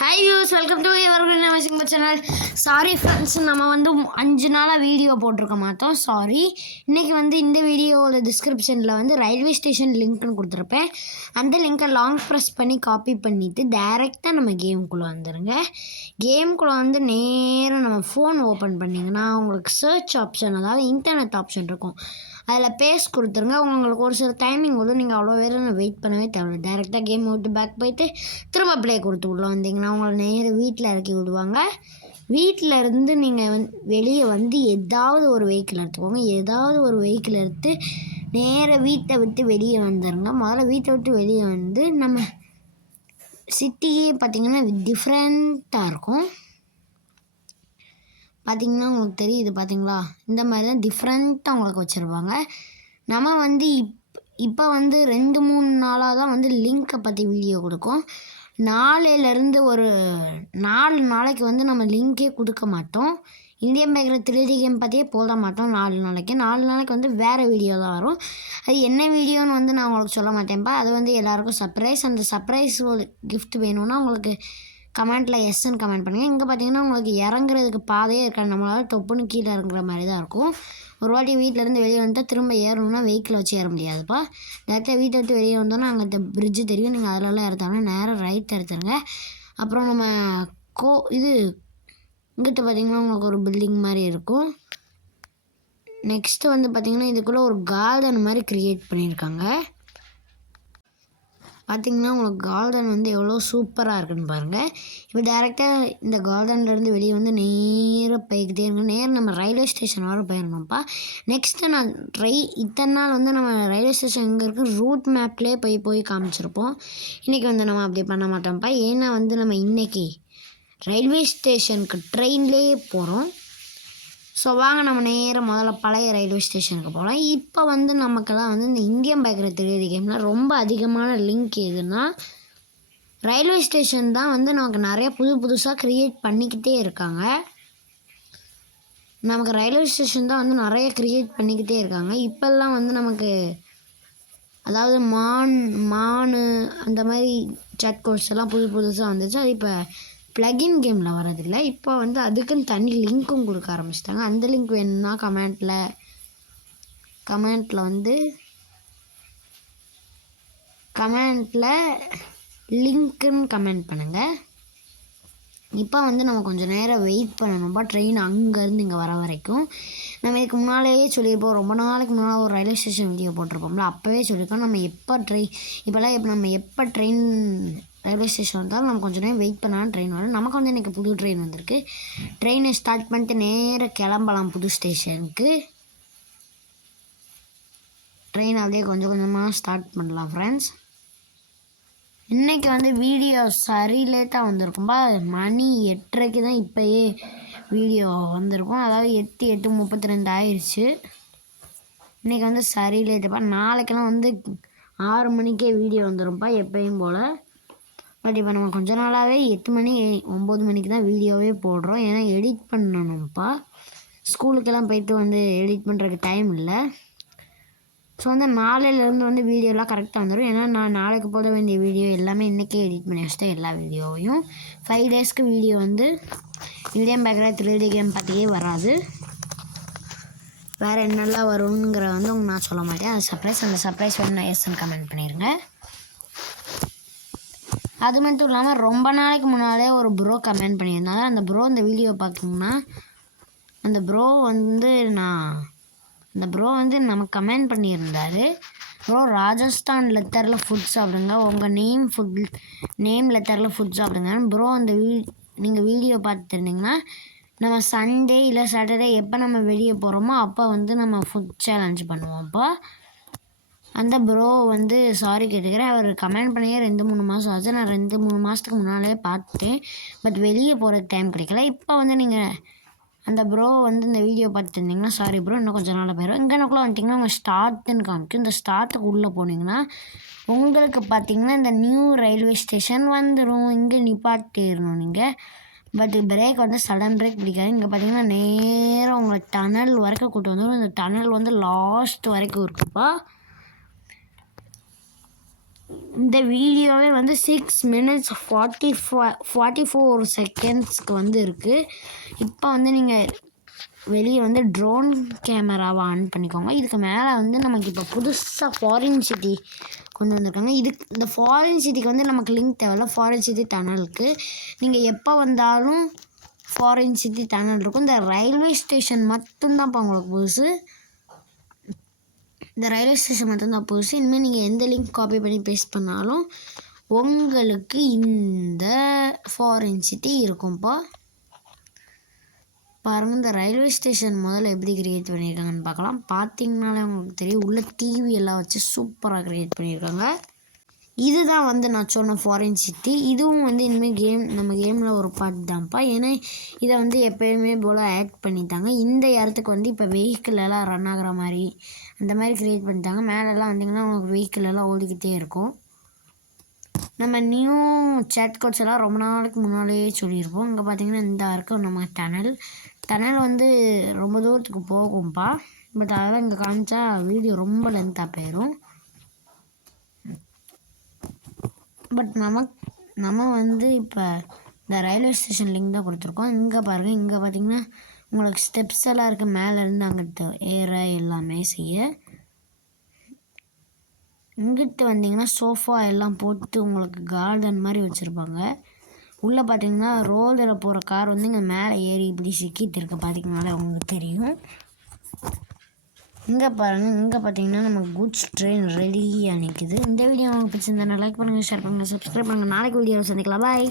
Hi viewers, welcome to Evergreen Amazing channel. Sorry friends, நம்ம வந்து 5 நாளா வீடியோ போட்டுருக்க மாட்டோம். சாரி. இன்னைக்கு வந்து இந்த வீடியோவோட டிஸ்கிரிப்ஷனில் வந்து ரயில்வே ஸ்டேஷன் லிங்க்னு கொடுத்துருப்பேன். அந்த லிங்கை லாங் ப்ரெஸ் பண்ணி காப்பி பண்ணிவிட்டு டைரெக்டாக நம்ம கேமுக்குள்ளே வந்துடுங்க. கேமுக்குள்ளே வந்து நேராக நம்ம ஃபோன் ஓப்பன் பண்ணிங்கன்னா உங்களுக்கு சர்ச் ஆப்ஷன், அதாவது இன்டர்நெட் ஆப்ஷன் இருக்கும். அதில் பேஸ் கொடுத்துருங்க. உங்களுக்கு ஒரு சில டைமிங் வந்து நீங்கள் அவ்வளோ வேறு வெயிட் பண்ணவே தேவை. டேரெக்டாக கேம் விட்டு பேக் போயிட்டு திரும்ப ப்ளே கொடுத்து உள்ளே வந்தீங்கன்னா உங்களை நேராக வீட்டில் இறக்கி விடுவாங்க. வீட்டில் இருந்து நீங்கள் வெளியே வந்து ஏதாவது ஒரு வெஹிக்கிள் எடுத்துக்கோங்க. ஏதாவது ஒரு வெஹிக்கிள் எடுத்து நேராக வீட்டை விட்டு வெளியே வந்துடுங்க. முதல்ல வீட்டை விட்டு வெளியே வந்து நம்ம சிட்டியே பார்த்திங்கன்னா டிஃப்ரெண்ட்டாக இருக்கும். பார்த்திங்கன்னா உங்களுக்கு தெரியுது பார்த்தீங்களா, இந்த மாதிரி தான் டிஃப்ரெண்ட்டாக உங்களுக்கு வச்சுருப்பாங்க. நம்ம வந்து இப்போ வந்து 2-3 நாளாக தான் வந்து லிங்க்கை பற்றி வீடியோ கொடுக்கும். நாளையிலேருந்து ஒரு 4 நாளைக்கு வந்து நம்ம லிங்க்கே கொடுக்க மாட்டோம். இந்தியன் பேக்கிற 3D கேம் பற்றியே போட மாட்டோம். 4 நாளைக்கு வந்து வேறு வீடியோ தான் வரும். அது என்ன வீடியோன்னு வந்து நான் உங்களுக்கு சொல்ல மாட்டேன்ப்பா. அது வந்து எல்லாேருக்கும் சர்ப்ரைஸ். அந்த சர்ப்ரைஸ் ஒரு கிஃப்ட் வேணும்னா உங்களுக்கு கமெண்ட்டில் எஸ்ன்னு கமெண்ட் பண்ணுங்கள். இங்கே பார்த்தீங்கன்னா உங்களுக்கு இறங்குறதுக்கு பாதையே இருக்காது. நம்மளால் தொப்புன்னு கீழே இறங்குற மாதிரி தான் இருக்கும். ஒரு வாட்டி வீட்டிலேருந்து வெளியே வந்துட்டால் திரும்ப ஏறணும்னா வெஹிக்கிள் வச்சு ஏற முடியாதுப்பா. டேரெக்டாக வீட்டை விட்டு வெளியே வந்தோன்னா அங்கே இந்த பிரிட்ஜு தெரியும். நீங்கள் அதிலலாம் எடுத்தாங்கன்னா நேராக ரைட் எடுத்துருங்க. அப்புறம் நம்ம இங்கிட்ட பார்த்திங்கன்னா உங்களுக்கு ஒரு பில்டிங் மாதிரி இருக்கும். நெக்ஸ்ட்டு வந்து பார்த்திங்கன்னா இதுக்குள்ளே ஒரு கார்டன் மாதிரி க்ரியேட் பண்ணியிருக்காங்க. பார்த்திங்கன்னா உங்களுக்கு கார்டன் வந்து எவ்வளோ சூப்பராக இருக்குன்னு பாருங்கள். இப்போ டேரெக்டாக இந்த கார்டன்லேருந்து வெளியே வந்து நேராக போய்கிட்டே இருங்க. நேராக நம்ம ரயில்வே ஸ்டேஷன் வர போயிடணும்ப்பா. நெக்ஸ்ட்டு நான் இத்தனை நாள் வந்து நம்ம ரயில்வே ஸ்டேஷன் எங்கே இருக்குது ரூட் மேப்லேயே போய் காமிச்சிருப்போம். இன்றைக்கி வந்து நம்ம அப்படி பண்ண மாட்டோம்ப்பா. ஏன்னா வந்து நம்ம இன்றைக்கி ரயில்வே ஸ்டேஷனுக்கு ட்ரெயின்லேயே போகிறோம். ஸோ வாங்க நம்ம நேராக முதல்ல பழைய ரயில்வே ஸ்டேஷனுக்கு போகலாம். இப்போ வந்து நமக்கெல்லாம் வந்து இந்த இந்தியன் பேக்கிற 3D கேமில் ரொம்ப அதிகமான லிங்க் எதுன்னா ரயில்வே ஸ்டேஷன் தான் வந்து நமக்கு நிறைய புதுசாக க்ரியேட் பண்ணிக்கிட்டே இருக்காங்க. நமக்கு ரயில்வே ஸ்டேஷன் தான் வந்து நிறைய க்ரியேட் பண்ணிக்கிட்டே இருக்காங்க. இப்போல்லாம் வந்து நமக்கு அதாவது மான் அந்த மாதிரி சாட் கோர்ஸ் எல்லாம் புதுசாக வந்துச்சு. அது இப்போ ப்ளகின் கேமில் வரதில்லை. இப்போ வந்து அதுக்குன்னு தனி லிங்க்கும் கொடுக்க ஆரம்பிச்சிட்டாங்க. அந்த லிங்க் வேணும்னா கமெண்ட்டில் லிங்க்குன்னு கமெண்ட் பண்ணுங்கள். இப்போ வந்து நம்ம கொஞ்சம் நேரம் வெயிட் பண்ணணும்ப்பா. ட்ரெயின் அங்கேருந்து இங்கே வர வரைக்கும். நம்ம இதுக்கு முன்னாலேயே சொல்லியிருப்போம். ரொம்ப நாளைக்கு முன்னால் ஒரு ரயில்வே ஸ்டேஷன் வீடியோ போட்டிருப்போம்ல, அப்போவே சொல்லியிருக்கோம் நம்ம எப்போ ட்ரெயின் ரயில்வே ஸ்டேஷன் வந்தாலும் நம்ம கொஞ்சம் நேரம் வெயிட் பண்ணாலும் ட்ரெயின் வரும். நமக்கு வந்து இன்றைக்கி புது ட்ரெயின் வந்திருக்கு. ட்ரெயினை ஸ்டார்ட் பண்ணிட்டு நேராக கிளம்பலாம் புது ஸ்டேஷனுக்கு. ட்ரெயின் அப்படியே கொஞ்சம் கொஞ்சமாக ஸ்டார்ட் பண்ணலாம் ஃப்ரெண்ட்ஸ். இன்றைக்கி வந்து வீடியோ சரி லேட்டாக வந்திருக்கும்பா. மணி 8:30 தான் இப்போயே வீடியோ வந்திருக்கும். அதாவது 8:32 ஆயிடுச்சு. இன்றைக்கி வந்து சரி லேட்டுப்பா. நாளைக்கெல்லாம் வந்து 6 மணிக்கே வீடியோ வந்துடும்ப்பா எப்பயும் போல். பட் இப்போ நம்ம கொஞ்ச நாளாகவே 8 மணி 9 மணிக்கு தான் வீடியோவே போடுறோம். ஏன்னா எடிட் பண்ணணும்ப்பா. ஸ்கூலுக்கெல்லாம் போயிட்டு வந்து எடிட் பண்ணுறதுக்கு டைம் இல்லை. ஸோ வந்து நாளையிலேருந்து வந்து வீடியோலாம் கரெக்டாக வந்துடும். ஏன்னா நான் நாளைக்கு போட வேண்டிய வீடியோ எல்லாமே இன்றைக்கே எடிட் பண்ணி வச்சிட்டேன். எல்லா வீடியோவையும் 5 டேஸ்க்கு வீடியோ வந்து இந்தியன் பேக்கிற 3D கேம் பற்றியே வராது. வேறு என்னெல்லாம் வருங்கிற வந்து நான் சொல்ல மாட்டேன். அது சர்ப்ரைஸ். அந்த சர்ப்ரைஸ் வேணும் எஸ்ன்னு கமெண்ட் பண்ணிடுங்க. அது மட்டும் இல்லாமல் ரொம்ப நாளைக்கு முன்னாலே ஒரு ப்ரோ கமெண்ட் பண்ணியிருந்தாங்க. அந்த ப்ரோ இந்த வீடியோ பார்த்திங்கன்னா அந்த ப்ரோ வந்து நமக்கு கமெண்ட் பண்ணியிருந்தார். ப்ரோ ராஜஸ்தான் லெட்டரில் ஃபுட் சாப்பிடுங்க, உங்கள் நேம் லெட்டரில் ஃபுட் சாப்பிடுங்க. ப்ரோ அந்த நீங்கள் வீடியோ பார்த்துருந்தீங்கன்னா நம்ம சண்டே இல்லை சாட்டர்டே எப்போ நம்ம வெளியே போகிறோமோ அப்போ வந்து நம்ம ஃபுட் சேலஞ்ச் பண்ணுவோம். அப்போ அந்த ப்ரோ வந்து சாரி கேட்டுக்கிறேன். அவர் கமெண்ட் பண்ணியே 2-3 மாதம் ஆச்சு. நான் 2-3 மாதத்துக்கு முன்னாலே பார்த்துட்டேன். பட் வெளியே போகிறதுக்கு டைம் கிடைக்கல. இப்போ வந்து நீங்கள் அந்த ப்ரோ வந்து இந்த வீடியோ பார்த்துருந்தீங்கன்னா சாரி ப்ரோ, இன்னும் கொஞ்சம் நாளில் போயிடும். இங்கேனக்குள்ளே வந்துட்டிங்கன்னா உங்கள் ஸ்டார்ட்டுன்னு காமிக்கும். இந்த ஸ்டார்ட்டுக்கு உள்ளே போனீங்கன்னா உங்களுக்கு பார்த்திங்கன்னா இந்த நியூ ரயில்வே ஸ்டேஷன் வந்துடும். இங்கே நிப்பாட்டிடணும் நீங்கள். பட் பிரேக் வந்து சடன் பிரேக் பிடிக்காது. இங்கே பார்த்திங்கன்னா நேராக உங்களை டனல் வரைக்கும் கூட்டு வந்துடும். இந்த டனல் வந்து லாஸ்ட் வரைக்கும் இருக்குப்பா. இந்த வீடியோவே வந்து 6 minutes 44 செகண்ட்ஸ்க்கு வந்து இருக்குது. இப்போ வந்து நீங்கள் வெளியே வந்து ட்ரோன் கேமராவை ஆன் பண்ணிக்கோங்க. இதுக்கு மேலே வந்து நமக்கு இப்போ புதுசாக ஃபாரின் சிட்டி கொண்டு வந்திருக்காங்க. இந்த ஃபாரின் சிட்டிக்கு வந்து நமக்கு லிங்க் தேவையில்ல. ஃபாரின் சிட்டி டனலுக்கு நீங்கள் எப்போ வந்தாலும் ஃபாரின் சிட்டி டனல் இருக்கும். இந்த ரயில்வே ஸ்டேஷன் மட்டும்தான்ப்பா உங்களுக்கு புதுசு. இந்த ரயில்வே ஸ்டேஷன் மட்டும்தான் புதுசு. இனிமேல் நீங்கள் எந்த லிங்க் காப்பி பண்ணி பேஸ்ட் பண்ணாலும் உங்களுக்கு இந்த ஃபாரின் சிட்டி இருக்கும்ப்பா. பாருங்கள், இந்த ரயில்வே ஸ்டேஷன் முதல்ல எப்படி க்ரியேட் பண்ணியிருக்காங்கன்னு பார்க்கலாம். பார்த்தீங்கனாலே உங்களுக்கு தெரியும், உள்ள டிவி எல்லாம் வச்சு சூப்பராக க்ரியேட் பண்ணியிருக்காங்க. இதுதான் வந்து நான் சொன்ன ஃபாரின் சிட்டி. இதுவும் வந்து இனிமேல் நம்ம கேமில் ஒரு பார்ட் தான்ப்பா. ஏன்னா இதை வந்து எப்போயுமே போல் ஆட் பண்ணிட்டாங்க. இந்த இடத்துக்கு வந்து இப்போ வெஹிக்கிள் எல்லாம் ரன் ஆகிற மாதிரி அந்த மாதிரி க்ரியேட் பண்ணிட்டாங்க. மேலெல்லாம் வந்திங்கன்னா உங்களுக்கு வெஹிக்கிள் எல்லாம் ஓடிக்கிட்டே இருக்கும். நம்ம நியூ சேட் கோட்ஸ் எல்லாம் ரொம்ப நாளைக்கு முன்னாலேயே சொல்லியிருப்போம். இங்கே பார்த்தீங்கன்னா இந்த இருக்கும் நம்ம டனல் வந்து ரொம்ப தூரத்துக்கு போகும்ப்பா. பட் அதெல்லாம் இங்கே காமிச்சா வீடியோ ரொம்ப லென்த்தாக போயிடும். பட் நம்ம வந்து இப்போ இந்த ரயில்வே ஸ்டேஷன் லிங்க் தான் கொடுத்துருக்கோம். இங்கே பாருங்கள், இங்கே பார்த்தீங்கன்னா உங்களுக்கு ஸ்டெப்ஸ் எல்லாம் இருக்குது. மேலேருந்து அங்கிட்டு ஏற எல்லாமே செய்ய. இங்கிட்டு வந்தீங்கன்னா சோஃபா எல்லாம் போட்டு உங்களுக்கு கார்டன் மாதிரி வச்சுருப்பாங்க. உள்ளே பார்த்தீங்கன்னா ரோடில் போகிற கார் வந்து இங்கே மேலே ஏறி இப்படி சிக்கிட்டு இருக்கு. பார்த்தீங்கனாலே உங்களுக்கு தெரியும். இங்கே பாருங்கள், இங்கே பார்த்தீங்கன்னா நம்ம குட்ஸ் ட்ரெயின் ரெடியாக நிற்குது. இந்த வீடியோ உங்களுக்கு பிடிச்சிருந்தா லைக் பண்ணுங்கள், ஷேர் பண்ணுங்கள், சப்ஸ்கிரைப் பண்ணுங்கள். நாளைக்கு வீடியோவில் சந்திக்கலாம். பாய்.